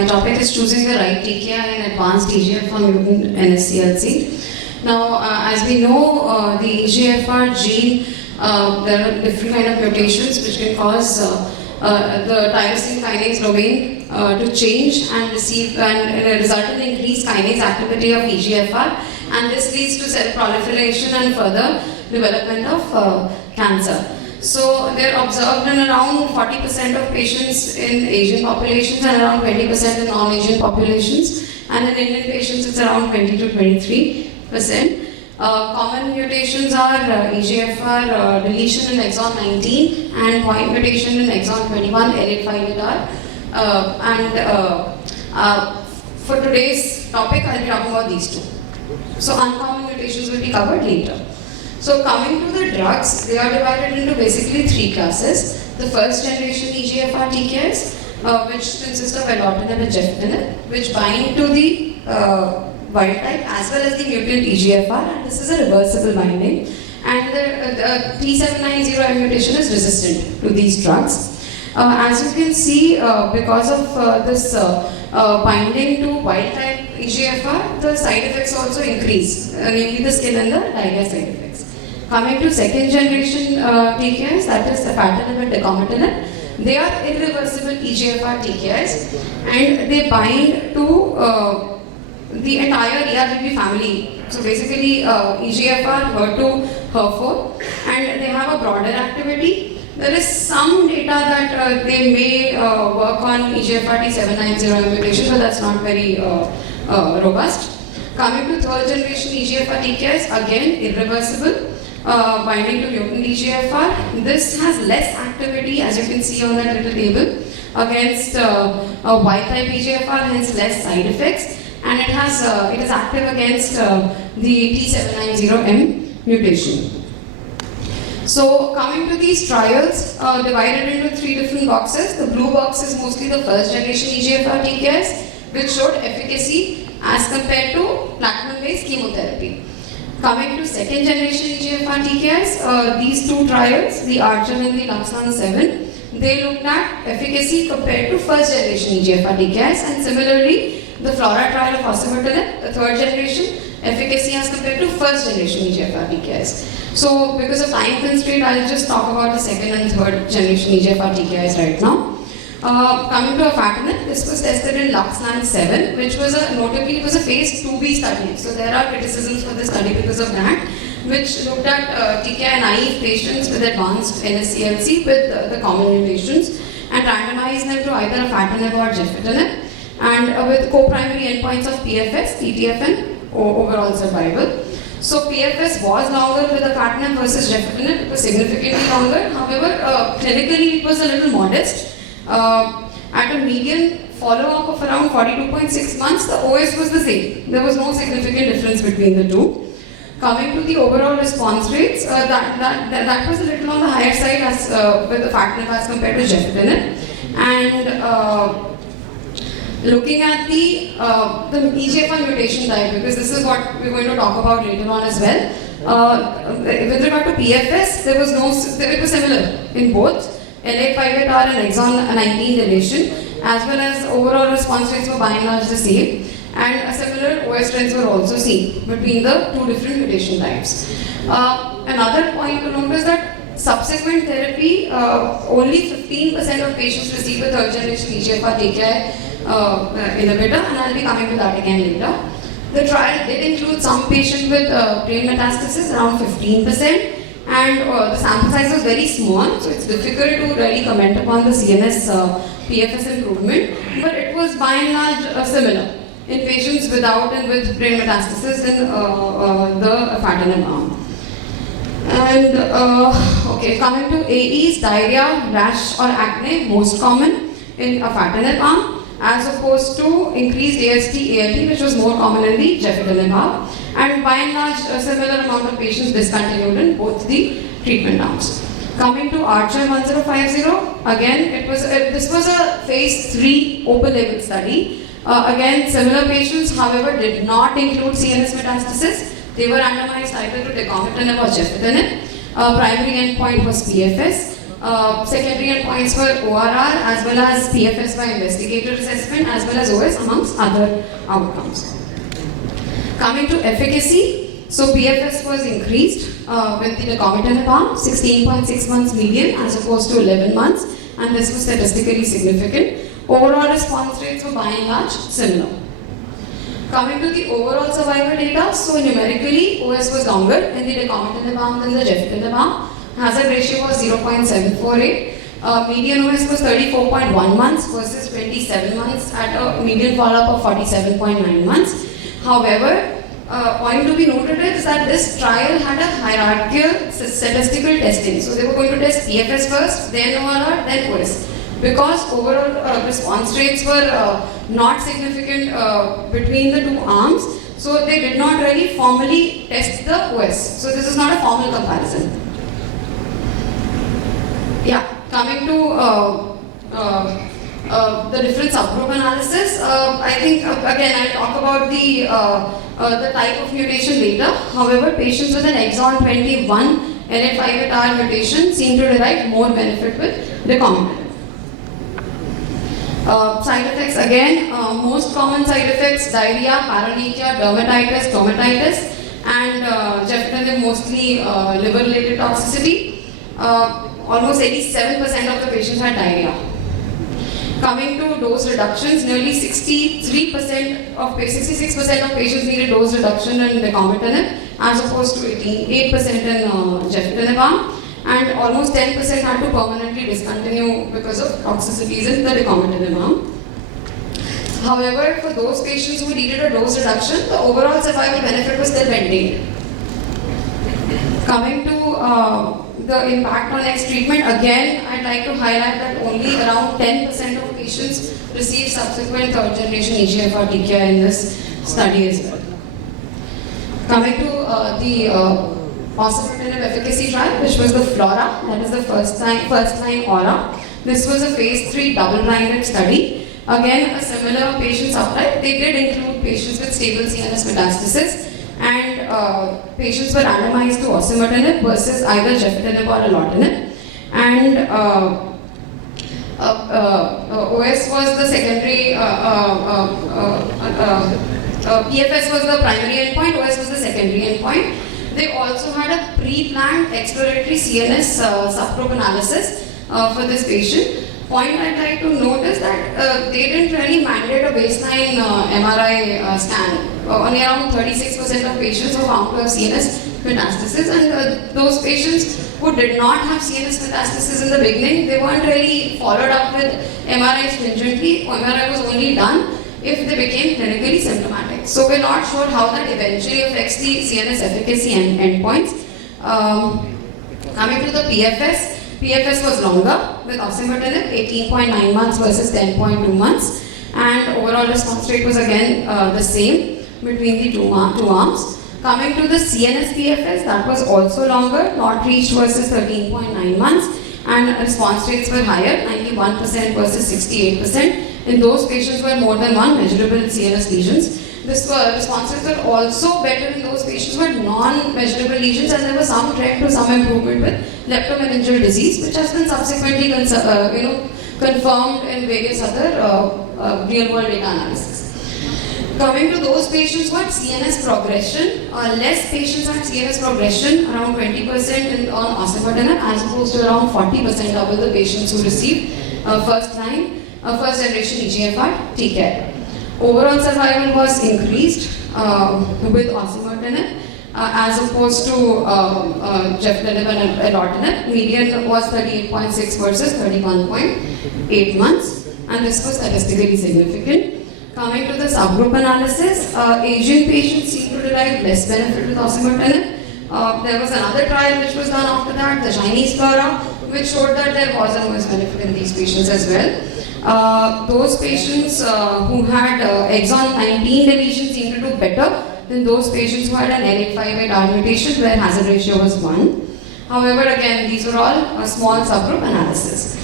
my topic is choosing the right TKI in advanced EGFR mutant NSCLC. Now, as we know, the EGFR gene, there are different kind of mutations which can cause the tyrosine kinase domain to change and result in increased kinase activity of EGFR, and this leads to cell proliferation and further development of cancer. So they're observed in around 40% of patients in Asian populations and around 20% in non-Asian populations, and in Indian patients it's around 20 to 23%. Common mutations are EGFR deletion in exon 19 and point mutation in exon 21 L858R. For today's topic, I'll be talking about these two. So uncommon mutations will be covered later. So coming to the drugs, they are divided into basically three classes. The first generation EGFR TKIs, which consist of erlotinib and gefitinib, which bind to the wild type as well as the mutant EGFR, and this is a reversible binding. And the T790M mutation is resistant to these drugs. As you can see, because of this binding to wild type EGFR, the side effects also increase, namely the skin and the diarrhea side effects. Coming to second generation TKIs, that is afatinib and dacomitinib, they are irreversible EGFR TKIs and they bind to the entire ERBB family. So basically EGFR, HER2, HER4, and they have a broader activity. There is some data that they may work on EGFR T790M mutation, but that's not very robust. Coming to third generation EGFR TKIs, again irreversible, binding to mutant EGFR. This has less activity, as you can see on that little table, against wild type EGFR, hence less side effects. And it is active against the T790M mutation. So coming to these trials, divided into three different boxes. The blue box is mostly the first generation EGFR TKIs, which showed efficacy as compared to platinum-based chemotherapy. Coming to second generation EGFR TKIs, these two trials, the Archer and the Luxan 7, they looked at efficacy compared to first generation EGFR TKIs, and similarly, the Flora trial of osimertinib, the third generation, efficacy as compared to first generation EGFR TKIs. So because of time constraint, I'll just talk about the second and third generation EGFR TKIs right now. Coming to afatinib, this was tested in Luxan 7, which was notably it was a phase 2B study. So there are criticisms for the study because of that, which looked at TKI naive patients with advanced NSCLC with the common mutations and randomized them to either afatinib or gefitinib, and with co-primary endpoints of PFS, TTF, and overall survival. So PFS was longer with afatinib versus gefitinib. It was significantly longer. However, clinically it was a little modest. At a median follow-up of around 42.6 months, the OS was the same. There was no significant difference between the two. Coming to the overall response rates, that was a little on the higher side as with afatinib as compared to gefitinib. And looking at the EGFR mutation type, because this is what we're going to talk about later on as well. With regard to PFS, it was similar in both L858R and exon 19 deletion, as well as overall response rates were by and large the same, and similar OS trends were also seen between the two different mutation types. Another point to note is that subsequent therapy, only 15% of patients receive a third generation EGFR TKI inhibitor, and I'll be coming to that again later. The trial did include some patients with brain metastasis, around 15%, and the sample size was very small, so it's difficult to really comment upon the CNS PFS improvement, but it was by and large similar in patients without and with brain metastasis in the afatinib arm. And okay, coming to AEs, diarrhea, rash or acne, most common in afatinib arm, as opposed to increased AST, ALT, which was more common in the gefitinib arm, and by and large a similar amount of patients discontinued in both the treatment arms. Coming to Archer 1050, again this was a phase 3 open label study. Again similar patients, however, did not include CNS metastasis. They were randomized either to dacomitinib or gefitinib. Primary endpoint was PFS. Secondary endpoints were ORR as well as PFS by investigator assessment as well as OS amongst other outcomes. Coming to efficacy, so PFS was increased with the concomitant arm, 16.6 months median as opposed to 11 months, and this was statistically significant. Overall response rates were by and large similar. Coming to the overall survival data, so numerically OS was longer in the concomitant arm than the gefitinib arm. Hazard ratio was 0.748. Median OS was 34.1 months versus 27 months at a median follow-up of 47.9 months. However, point to be noted is that this trial had a hierarchical statistical testing. So they were going to test PFS first, then ORR, then OS. Because overall response rates were not significant between the two arms, so they did not really formally test the OS. So this is not a formal comparison. Yeah, coming to the different subgroup analysis, I think again I'll talk about the type of mutation later. However, patients with an exon 21 NF5R mutation seem to derive more benefit with recombinant. Side effects again, most common side effects: diarrhea, paronychia, dermatitis, stomatitis, and gefitinib mostly liver-related toxicity. Almost 87% of the patients had diarrhea. Coming to dose reductions, nearly 66% of patients needed dose reduction in recombinant as opposed to 8% in gefitinib arm, and almost 10% had to permanently discontinue because of toxicities in the recombinant arm. However, for those patients who needed a dose reduction, the overall survival benefit was still maintained. Coming to the impact on next treatment, again, I'd like to highlight that only around 10% of patients received subsequent third generation EGFR TKI in this study as well. Coming to the osimertinib efficacy trial, which was the FLORA, that is the first line aura. This was a phase 3 double-blinded study. Again, a similar patient subtype. They did include patients with stable CNS metastasis, and patients were randomized to osimertinib versus either gefitinib or erlotinib. And OS was the secondary, PFS was the primary endpoint, OS was the secondary endpoint. They also had a pre-planned exploratory CNS subgroup analysis for this patient. Point I'd like to note is that they didn't really mandate a baseline MRI scan. Only around 36% of patients were found to have CNS metastasis, and those patients who did not have CNS metastasis in the beginning, they weren't really followed up with MRI stringently. MRI was only done if they became clinically symptomatic. So we're not sure how that eventually affects the CNS efficacy and endpoints. Coming to the PFS, PFS was longer with osimertinib, 18.9 months versus 10.2 months, and overall response rate was again the same between the two arms. Coming to the CNS PFS, that was also longer, not reached versus 13.9 months, and response rates were higher, 91% versus 68%. In those patients were more than one measurable CNS lesions. Responses were also better in those patients who had non-measurable lesions, and there was some trend to some improvement with leptomeningeal disease, which has been subsequently confirmed in various other real-world data analysis. Coming to those patients who had CNS progression, less patients had CNS progression, around 20% on osimertinib, as opposed to around 40%, double the patients who received first generation EGFR TKI. Overall survival was increased with osimertinib as opposed to gefitinib and erlotinib. Median was 38.6 versus 31.8 months, and this was statistically significant. Coming to the subgroup analysis, Asian patients seem to derive less benefit with osimertinib. There was another trial which was done after that, the Chinese FLORA, which showed that there was a worse benefit in these patients as well. Those patients who had exon 19 deletion seemed to do better than those patients who had an L858R mutation where hazard ratio was 1. However, again, these were all a small subgroup analysis.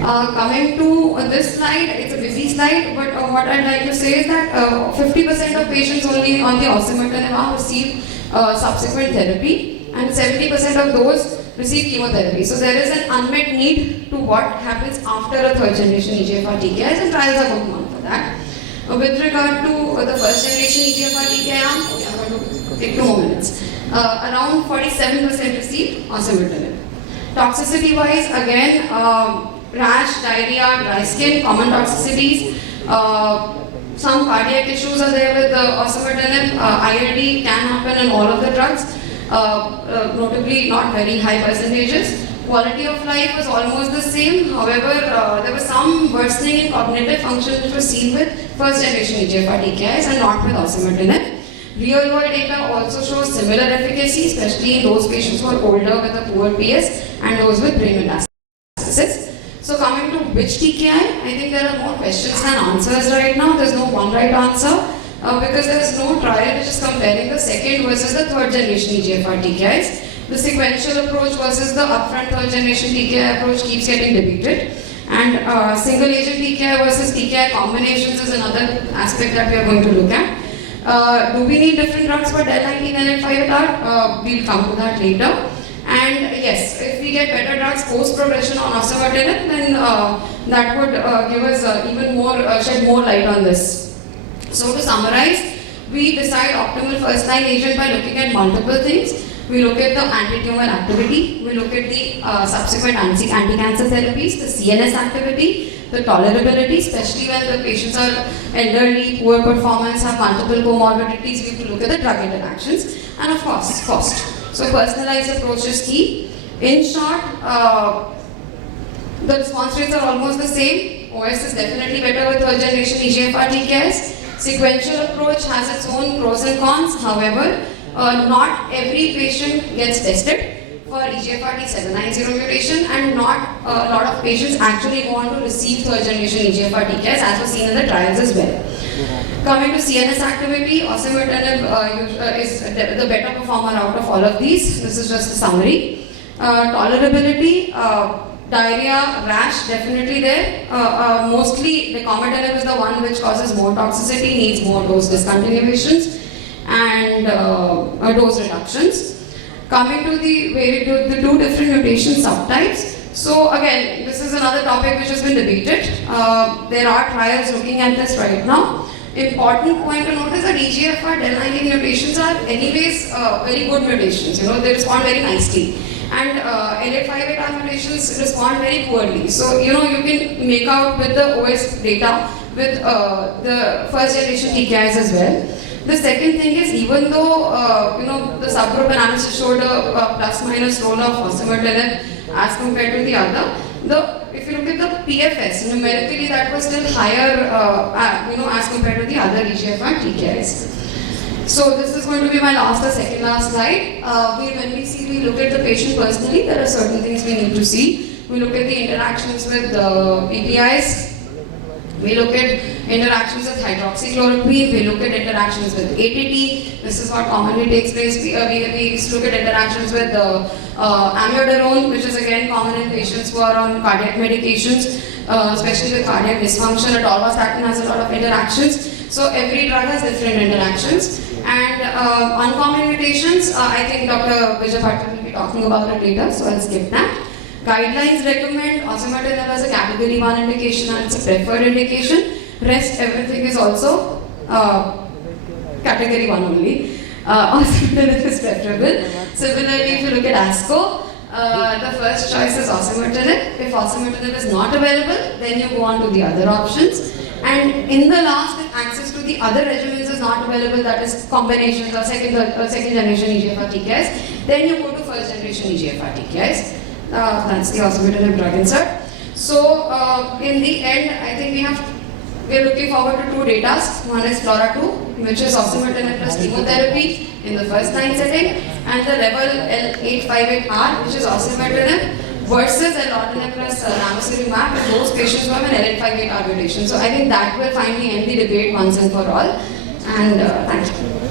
Coming to this slide, it's a busy slide, but what I'd like to say is that 50% of patients only on the osimertinib arm received subsequent therapy, and 70% of those receive chemotherapy. So there is an unmet need to what happens after a third generation EGFR TKIs, and trials are going on for that. With regard to the first generation EGFR TKI arm, I'm going to take 2 more minutes. Around 47% received osimertinib. Toxicity wise, again, rash, diarrhea, dry skin, common toxicities. Some cardiac issues are there with the osimertinib. ILD can happen in all of the drugs, notably not very high percentages. Quality of life was almost the same. However, there was some worsening in cognitive function which was seen with first generation EGFR TKIs and not with osimertinib. Real world data also shows similar efficacy, especially in those patients who are older with a poor PS and those with brain metastasis. So coming to which TKI, I think there are more questions than answers right now. There's no one right answer because there is no trial which is comparing the second versus the third generation EGFR TKIs. The sequential approach versus the upfront third generation TKI approach keeps getting debated. And single agent TKI versus TKI combinations is another aspect that we are going to look at. Do we need different drugs for del-19 and L5-AR? We'll come to that later. And yes, if we get better drugs post-progression on osimertinib, then that would give us even more, shed more light on this. So to summarize, we decide optimal first-line agent by looking at multiple things. We look at the anti-tumor activity, we look at the subsequent anti-cancer therapies, the CNS activity, the tolerability, especially when the patients are elderly, poor performance, have multiple comorbidities, we have to look at the drug interactions, and of course, cost. So personalized approach is key. In short, the response rates are almost the same. OS is definitely better with third generation EGFR TKIs. Sequential approach has its own pros and cons. However, not every patient gets tested for EGFR T790 mutation, and not a lot of patients actually go on to receive third generation EGFR TKIs, as was seen in the trials as well. Coming to CNS activity, osimertinib is the better performer out of all of these. This is just a summary. Tolerability, diarrhea, rash, definitely there. Mostly the comitinib is the one which causes more toxicity, needs more dose discontinuations and dose reductions. Coming to the 2 different mutation subtypes. So again, this is another topic which has been debated. There are trials looking at this right now. Important point to note is that EGFR del-19 mutations are anyways very good mutations. You know, they respond very nicely. And L858R mutations respond very poorly. So, you know, you can make out with the OS data with the first generation TKIs as well. The second thing is, even though you know, the subgroup analysis showed a plus-minus role of osimertinib as compared to the other, if you look at the PFS, numerically that was still higher, you know, as compared to the other EGFR TKIs. So this is going to be my second last slide. When we look at the patient personally, there are certain things we need to see. We look at the interactions with the PPIs. We look at interactions with hydroxychloroquine, we look at interactions with ATT, this is what commonly takes place. We look at interactions with amiodarone, which is again common in patients who are on cardiac medications, especially with cardiac dysfunction. Atorvastatin has a lot of interactions. So every drug has different interactions. And uncommon mutations, I think Dr. Vijay Patel will be talking about it later, so I'll skip that. Guidelines recommend osimertinib as a category 1 indication and it's a preferred indication. Rest everything is also category 1 only. Osimertinib is preferable. Similarly, if you look at ASCO, the first choice is osimertinib. If osimertinib is not available, then you go on to the other options. And in the last, if access to the other regimens is not available, that is combinations or second generation EGFR TKIs, then you go to first generation EGFR TKIs. That's the osimertinib drug insert. So in the end, I think we are looking forward to 2 data. One is FLORA-2, which is osimertinib plus chemotherapy in the first line setting, and the REBEL L858R, which is osimertinib versus erlotinib plus ramucirumab in those patients who have an L858R mutation. So I think that will finally end the debate once and for all. And thank you.